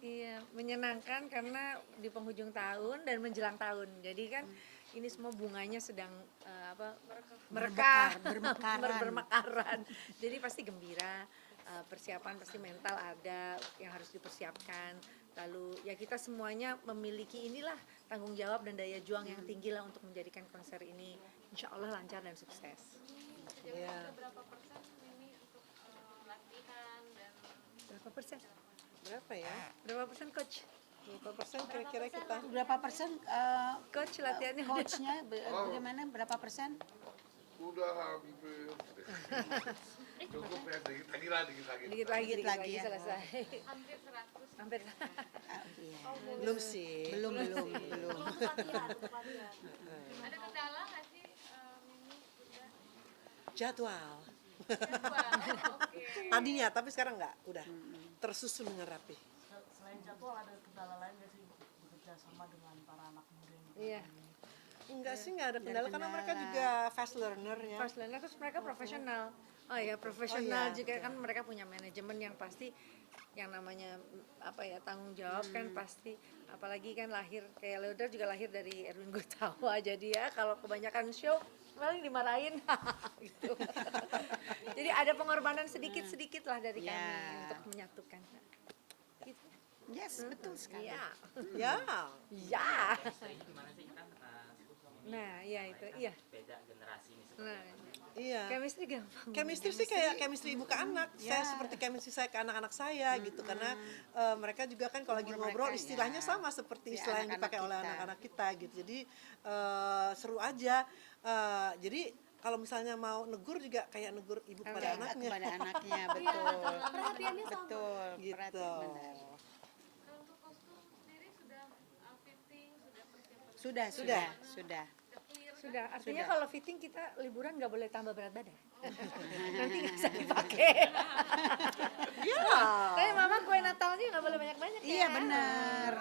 Iya, menyenangkan karena di penghujung tahun dan menjelang tahun. Jadi kan ini semua bunganya sedang merekah, bermekaran. Jadi pasti gembira, persiapan pasti mental ada yang harus dipersiapkan. Lalu ya kita semuanya memiliki inilah tanggung jawab dan daya juang yang tinggi lah untuk menjadikan konser ini insya Allah lancar dan sukses. Iya. Berapa persen ini untuk latihan dan Berapa persen? Berapa ya? Berapa persen coach? Berapa persen kira-kira kita? Berapa persen Coach latihannya udah. coachnya bagaimana? Berapa persen? Udah hampir. Cukup ya, dikit lagi lah, dikit lagi. Dikit lagi ya. selesai. hampir 100. Hampir. Iya. Belum sih. Belum. Ada kendala nggak sih Mimi? Jadwal. Oke. Tadinya, tapi sekarang enggak. Udah tersusun dengan rapi. Selain jadwal ada kendala lain nggak sih bekerja sama dengan para anak muda ini? Iya. Enggak sih, enggak ada kendala karena mereka juga fast learner ya. First learner terus mereka profesional. Oh ya, profesional Oh, iya. juga kan mereka punya manajemen yang pasti yang namanya tanggung jawab kan pasti, apalagi kan lahir kayak Leodar juga lahir dari Erwin Gutawa, jadi ya kalau kebanyakan show paling dimarahin gitu. Jadi ada pengorbanan sedikit lah dari kami Ya. untuk menyatukan. Gitu. Yes, betul sekali. Iya. Ya. Iya. Chemistry gimana sih kan Nah, iya itu. Iya. beda generasi nih seperti Nah, Iya. chemistry gampang. Chemistry sih kayak chemistry ibu ke anak. Saya seperti chemistry saya ke anak-anak saya gitu karena mereka juga kan kalau lagi Umur ngobrol mereka, istilahnya ya. sama seperti Ya, istilah yang anak-anak dipakai oleh kita. anak-anak kita gitu. Jadi seru aja. Jadi kalau misalnya mau negur juga kayak negur ibu kepada Kayak anaknya kepada anaknya, betul. Perhatiannya sama. Betul. gitu. Perhatian, benar. Kalau untuk kostum sendiri sudah fitting, sudah persiapan. Sudah. Udah clear. Sudah, artinya Sudah. kalau fitting kita liburan nggak boleh tambah berat badan. Nanti nggak bisa dipakai. Iya. Tapi mama kue Natalnya nggak boleh banyak-banyak ya. Iya, benar.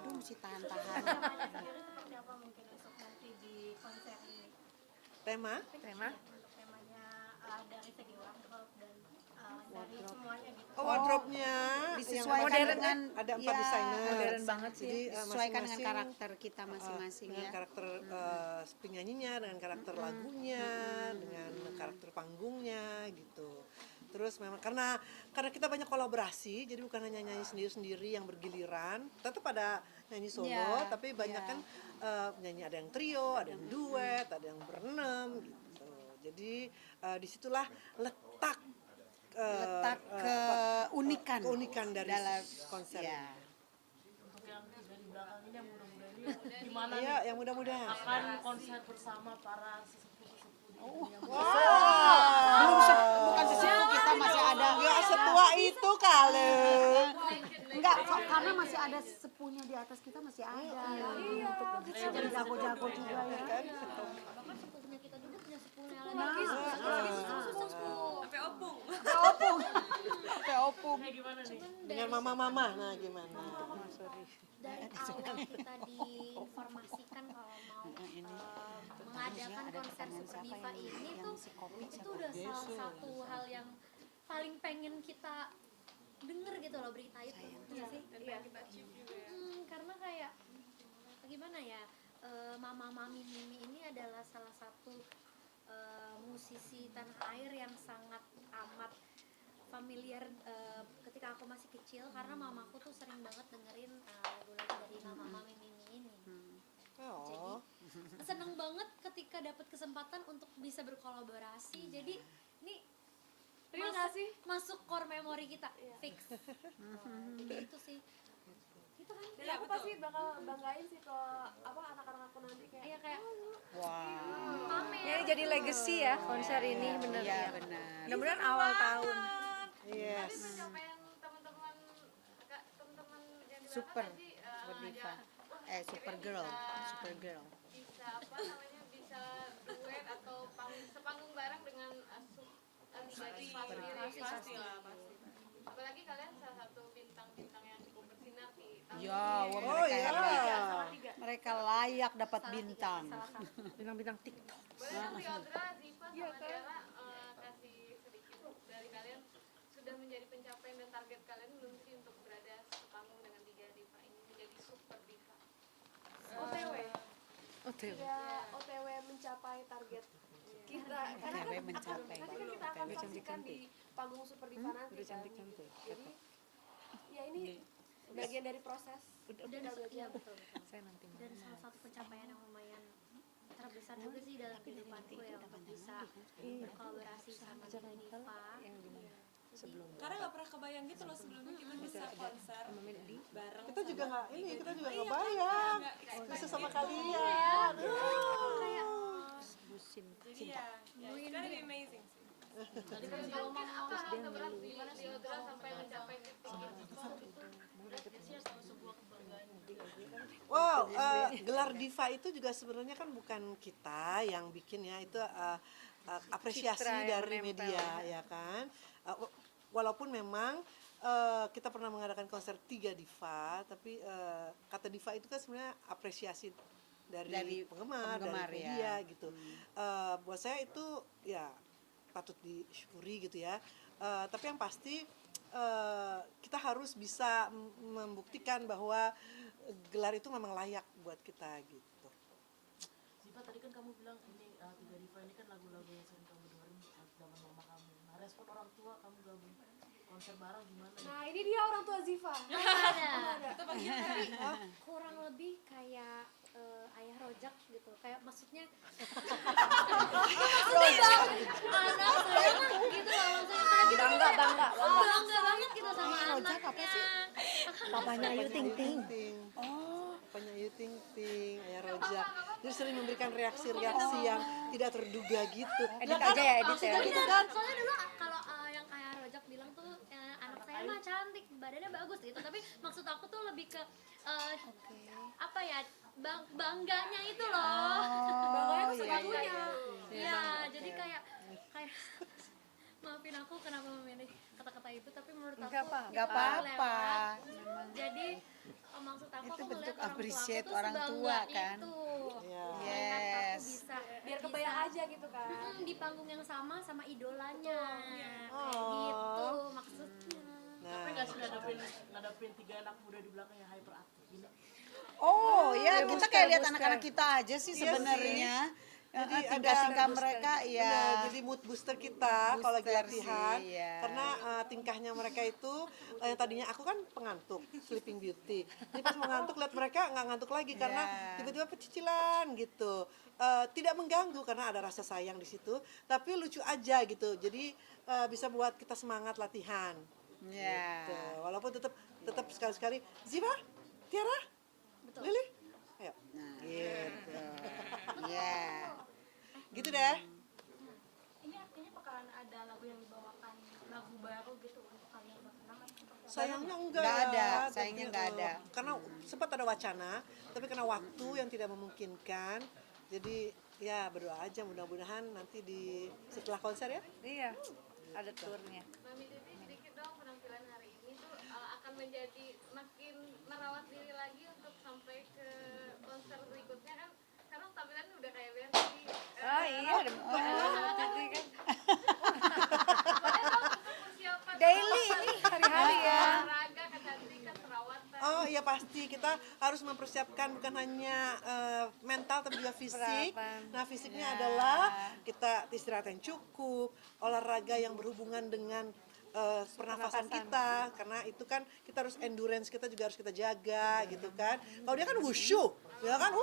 Aduh, mesti tahan-tahan. sendiri seperti apa mungkin untuk nanti di konser ini? Tema Tema? Temanya dari segi wardrobe dan dari semuanya gitu. wardrobe-nya Disesuaikan modern dengan ada 4 desainer. Modern banget sih. Jadi disesuaikan dengan masing-masing, karakter kita masing-masing dengan ya. karakter penyanyinya, dengan karakter lagunya, dengan karakter panggungnya gitu. Terus memang karena kita banyak kolaborasi, jadi bukan hanya nyanyi sendiri-sendiri yang bergiliran, tetap ada nyanyi solo, Ya, tapi banyak kan nyanyi ada yang trio, ada yang duet, ada yang berenam gitu. Jadi disitulah letak keunikan dari dalam konser. ya. Untuk yang dari belakang ini yang muda-muda ini gimana Iya, nih yang mudah-mudah. akan konser bersama para sesepuh-sesepuh di dunia Bukan sesepuh, kita masih ada. Enggak setua itu kali. Enggak, karena masih ada sepuhnya di atas kita masih ada. Untuk jadi jago-jago juga ya. Bahkan sepupunya kita juga punya sepupunya Lagi Sampai opung. kayak gimana nih? Dengan mama-mama, nah gimana? Sorry. dari awal kita diinformasikan kalau mau mengadakan konser Super Diva ini tuh itu udah salah satu hal yang paling pengen kita denger gitu loh berita itu. Iya sih. Iya. Kita achieve juga ya. Karena kayak gimana ya, Mama Mami Mimi ini adalah salah satu musisi tanah air yang sangat amat familiar ketika aku masih kecil karena mamaku tuh sering banget dengerin lagu-lagu dari Mama Mami Mimi ini. Oh. Jadi seneng banget ketika dapat kesempatan untuk bisa berkolaborasi. Jadi ini Real nggak sih? masuk core memory kita fix. Jadi itu sih. Itu kan. Dan aku pasti bakal banggain sih ke anak-anak aku nanti kayak Kayak Wow. pamer. Ya, ini jadi legacy ya konser ini bener Iya, ya. benar. Mudah-mudahan awal tahun. Yes. Tapi pencapaian teman-teman yang di Super. belakang tadi Super Diva. ngajak, Super girl. Super girl. bisa bisa duet atau sepanggung bareng dengan pasti lah pasti. Apalagi kalian salah satu bintang-bintang yang cukup bersinar di tahun Ya, ini. wah, Oh mereka ya. hebat. Sama tiga. Mereka layak dapat bintang. Bintang-bintang TikTok. Boleh nanti Audra, Ziva, sama Dela kasih sedikit dari kalian sudah menjadi pencapaian dan target kalian belum sih untuk berada sepanggung Super Diva? OTW. OTW. Ya, OTW mencapai target kita. Karena kan nanti kan kita akan saksikan di panggung Super Diva nanti kan. Jadi ya ini bagian dari proses. Dan Kita belajar. ya, betul, betul. Saya nanti Dan salah satu pencapaian yang lumayan terbesar juga sih dalam kehidupanku ya untuk bisa berkolaborasi sama Diva. yang gimana? Sebelumnya. Karena nggak pernah kebayang gitu loh sebelumnya kita bisa konser bareng. Kita juga sama nggak ini, Liga kita Diva. juga Iya, nggak kan? bayang Nggak bisa expect sama gitu. kalian. Kayak Busin. Jadi ya, it's gonna be amazing sih. Mungkin apa hal terberat di Liodra sampai mencapai titik itu? Wow, gelar Diva itu juga sebenarnya kan bukan kita yang bikin ya, itu apresiasi Citra yang dari menempel. media ya kan. Walaupun memang kita pernah mengadakan konser 3 diva, tapi kata diva itu kan sebenarnya apresiasi dari penggemar, dari media gitu. Buat saya itu ya patut disyukuri gitu ya. Tapi yang pasti kita harus bisa membuktikan bahwa gelar itu memang layak buat kita gitu. Ziva, tadi kan kamu bilang ini Tiga Diva ini kan lagu-lagu yang sering kamu dengerin zaman mama kamu. Nah, respon orang tua kamu gabung konser bareng gimana? Nah, ini dia orang tua Ziva. ada. Itu bagian dari Kurang lebih kayak ayah rojak gitu. Kayak maksudnya anak saya mah gitu loh maksudnya kayak gitu Bangga, kayak, bangga, bangga banget gitu sama anaknya. apa sih? Papanya Ayu Ting Ting. Papanya Ayu Ting Ting, Ayah Rojak. Jadi sering memberikan reaksi-reaksi yang tidak terduga gitu. Edit aja ya, edit ya. Gitu kan. Soalnya dulu kalau yang kayak rojak bilang tuh anak saya mah cantik, badannya bagus gitu. Tapi maksud aku tuh lebih ke apa ya? Bangganya itu loh. Bangganya tuh Iya, sepatunya. Iya, jadi kayak maafin aku kenapa memilih kata-kata itu, tapi menurut aku Nggak apa-apa. itu Nggak apa-apa. lewat. Jadi maksud aku Itu ngeliat bentuk orang appreciate tua aku tuh orang tua, sebangga kan? itu. Iya. Melihat aku Yes. bisa Biar kebayang aja gitu kan. di panggung yang sama idolanya. Kayak Oh. gitu maksudnya. Tapi nggak sih ngadepin 3 anak muda di belakang yang hyperaktif gini. Oh ya, Ya, kita booster, kayak lihat booster. anak-anak kita aja sih Iya sebenarnya. Jadi Tingkah-tingkah ada mereka ya. Benar, jadi mood booster kita kalau lagi Booster latihan. sih, ya. Karena tingkahnya mereka itu yang tadinya aku kan pengantuk, Sleeping Beauty. Jadi pas mau ngantuk lihat mereka nggak ngantuk lagi karena Ya. tiba-tiba pecicilan gitu. Tidak mengganggu karena ada rasa sayang di situ, tapi lucu aja gitu. Jadi bisa buat kita semangat latihan. Ya. Gitu. Walaupun tetap sekali-sekali Ziva, Tiara, Betul. Lili, ayo. Nah, Gitu. ya. Gitu deh. Ini artinya bakalan ada lagu yang dibawakan lagu baru gitu untuk kalian berkenang atau Sayangnya enggak Nggak ada, ya, sayangnya tapi, nggak ada. Karena sempat ada wacana, tapi karena waktu yang tidak memungkinkan, jadi ya berdoa aja mudah-mudahan nanti setelah konser ya. Iya, ada turnya. Mami Titi sedikit dong penampilan hari ini tuh akan menjadi makin merawat diri lagi untuk sampai ke konser berikutnya kan karena tampilannya udah kayak Berti. Oh iya, ada jadi kan Boleh dong untuk persiapan daily ini hari-hari ya. olahraga kecantikan perawatan. Oh iya pasti kita harus mempersiapkan bukan hanya mental tapi juga fisik. Peralatan. Nah fisiknya adalah kita istirahat yang cukup, olahraga yang berhubungan dengan pernafasan kita, karena itu kan kita harus endurance kita juga harus kita jaga gitu kan. Kalau dia kan wushu, ya kan,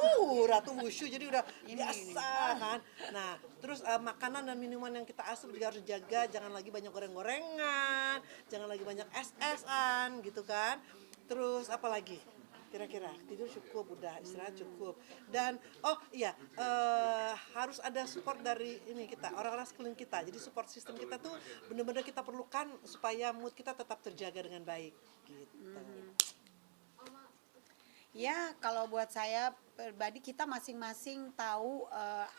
ratu wushu jadi udah biasa kan. Nah terus makanan dan minuman yang kita asup juga harus dijaga, jangan lagi banyak goreng-gorengan, jangan lagi banyak es-esan gitu kan. Terus apa lagi? Kira-kira tidur cukup, udah istirahat cukup, dan oh iya harus ada support dari ini kita orang-orang sekeliling kita. Jadi support system kita tuh benar-benar kita perlukan supaya mood kita tetap terjaga dengan baik gitu. Ya, kalau buat saya pribadi kita masing-masing tahu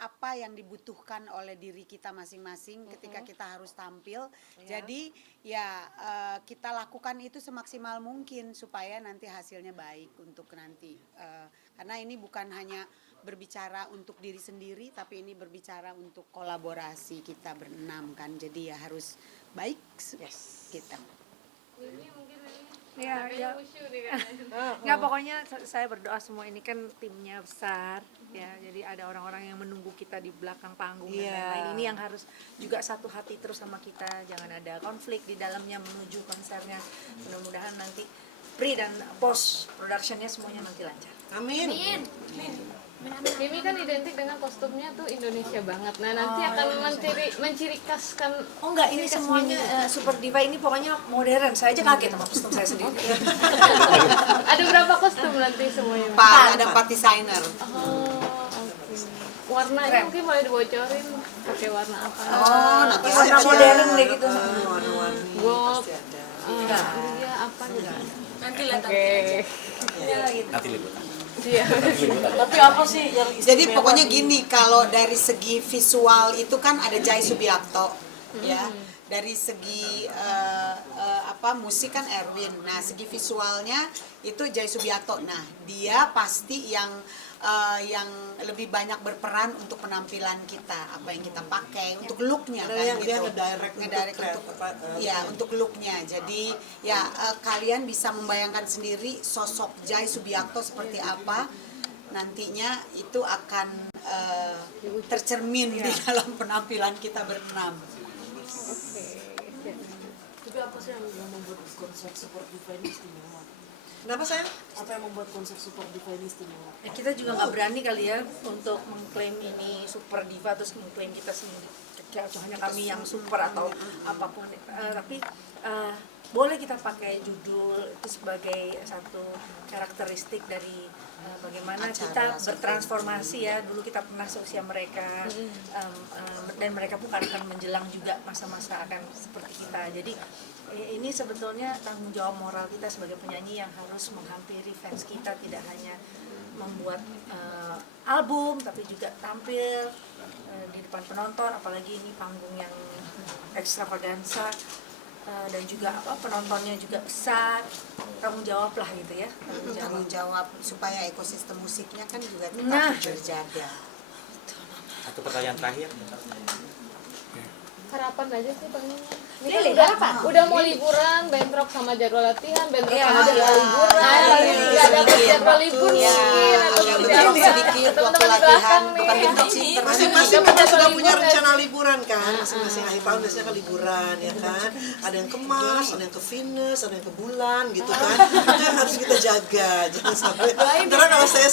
apa yang dibutuhkan oleh diri kita masing-masing ketika kita harus tampil. Jadi ya kita lakukan itu semaksimal mungkin supaya nanti hasilnya baik untuk nanti. Karena ini bukan hanya berbicara untuk diri sendiri, tapi ini berbicara untuk kolaborasi kita berenam kan. Jadi ya harus baik Yes. kita. Ini mungkin ini Ya, Kayaknya ya. wushu nih katanya. Nggak, pokoknya saya berdoa semua ini kan timnya besar ya, jadi ada orang-orang yang menunggu kita di belakang panggung dan Iya. lain-lain. Ini yang harus juga satu hati terus sama kita, jangan ada konflik di dalamnya menuju konsernya. Mudah-mudahan nanti pre dan post productionnya semuanya nanti lancar. Amin. Mimi kan identik dengan kostumnya tuh Indonesia banget. Nah nanti akan menciri khaskan. Oh enggak, ini semuanya Super Diva ini pokoknya modern. Saya aja kaget sama kostum saya sendiri. Ada berapa kostum nanti semuanya? Ada 4 desainer. Oh, oke. Warnanya mungkin boleh dibocorin pakai warna apa? Oh, nanti Warna modern kayak gitu. Warna-warni Gold. pasti ada. Iya apa gitu? Nanti lihat Nanti liputan. Iya. Tapi apa sih yang Jadi istimewa pokoknya di- gini, kalau dari segi visual itu kan ada Jai Subiakto, ya. Dari segi musik kan Erwin. Nah, segi visualnya itu Jai Subiakto. Nah, dia pasti yang lebih banyak berperan untuk penampilan kita, apa yang kita pakai, untuk looknya Karena kan yang dia gitu. ngedirect Ngedirect untuk ya untuk looknya. Jadi ya kalian bisa membayangkan sendiri sosok Jai Subiakto seperti apa nantinya itu akan tercermin di dalam penampilan kita berenam. Tapi apa sih yang membuat konser Super Diva ini istimewa? Kenapa sayang? Apa yang membuat konser Super Diva ini istimewa? Ya, kita juga nggak berani kali ya untuk mengklaim ini Super Diva terus mengklaim kita sendiri. Contohnya kami yang super atau apapun. Tapi boleh kita pakai judul itu sebagai satu karakteristik dari bagaimana kita bertransformasi ya. Dulu kita pernah seusia mereka dan mereka pun akan menjelang juga masa-masa akan seperti kita. Jadi ini sebetulnya tanggung jawab moral kita sebagai penyanyi yang harus menghampiri fans kita, tidak hanya membuat album tapi juga tampil di depan penonton, apalagi ini panggung yang ekstravaganza dan juga penontonnya juga besar. Tanggung jawab lah gitu ya, Tanggung jawab supaya ekosistem musiknya kan juga tetap Nah. terjaga. Satu pertanyaan terakhir. Harapan aja sih pengennya. Ini Lili, kan harapan? udah mau liburan, bentrok sama jadwal latihan, bentrok Iya, sama jadwal iya. liburan, Iya, nggak dapat sedikit jadwal libur Iya, mungkin atau agak seperti bentrok apa. sedikit waktu Teman-teman di latihan, belakang bukan nih. bentrok sih, Masing-masing Dapat memang jadwal sudah punya libur rencana nggak? liburan kan, masing-masing akhir tahun biasanya kan liburan ya kan. Ada yang ke Mars, ada yang ke Venus, ada yang ke bulan gitu kan. Itu yang harus kita jaga, jangan sampai. Karena kalau saya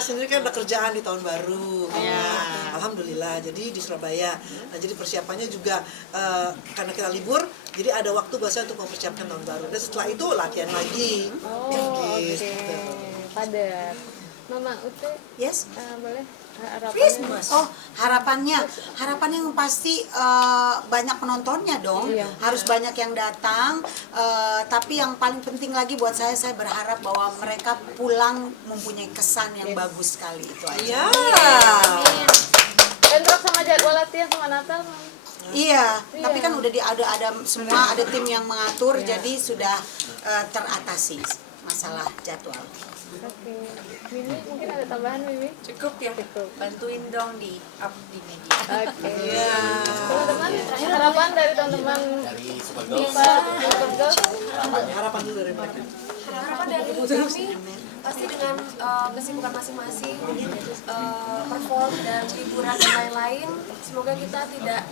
sendiri kan ada kerjaan di tahun baru. Ya. Alhamdulillah, jadi di Surabaya. Nah, jadi persiapannya juga karena kita libur, jadi ada waktu buat saya untuk mempersiapkan tahun baru. Dan setelah itu latihan lagi. Oh, oke. Gitu. Padat. Mama Ute, Yes. boleh harapannya? Oh, harapannya yang pasti banyak penontonnya dong. Iya. Harus banyak yang datang. Tapi yang paling penting lagi buat saya berharap bahwa mereka pulang mempunyai kesan yang bagus sekali itu aja. Ya. Bentrok sama jadwal latihan sama Natal, Mam. Iya, tapi kan udah ada semua ada tim yang mengatur, jadi sudah teratasi masalah jadwal. Oke. Mimi, mungkin ada tambahan Mimi? cukup ya, bantuin dong di up di media. Oke. Teman-teman, harapan dari teman-teman Dari Super Girls. Diva, Super Girls. Harapan dulu dari mereka. Harapan dari kami pasti dengan kesibukan masing-masing, perform dan liburan dan lain-lain, semoga kita tidak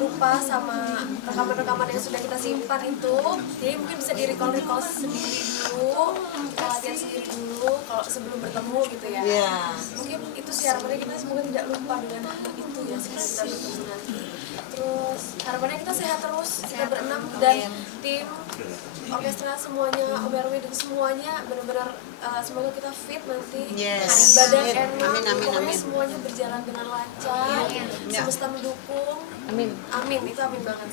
lupa sama rekaman-rekaman yang sudah kita simpan itu. Jadi mungkin bisa di-recall sendiri dulu, kita latihan sendiri dulu kalau sebelum bertemu gitu ya. Iya. Mungkin itu sih harapannya, kita semoga tidak lupa dengan hal itu ya sebelum kita bertemu nanti. Terus harapannya kita sehat terus, kita berenam dan tim orkestra semuanya, Om Erwin dan semuanya benar-benar semoga kita fit nanti, Yes. badan Amin. enak, Amin, amin, pokoknya amin. semuanya berjalan dengan lancar, semesta mendukung. Amin. Amin, itu amin banget.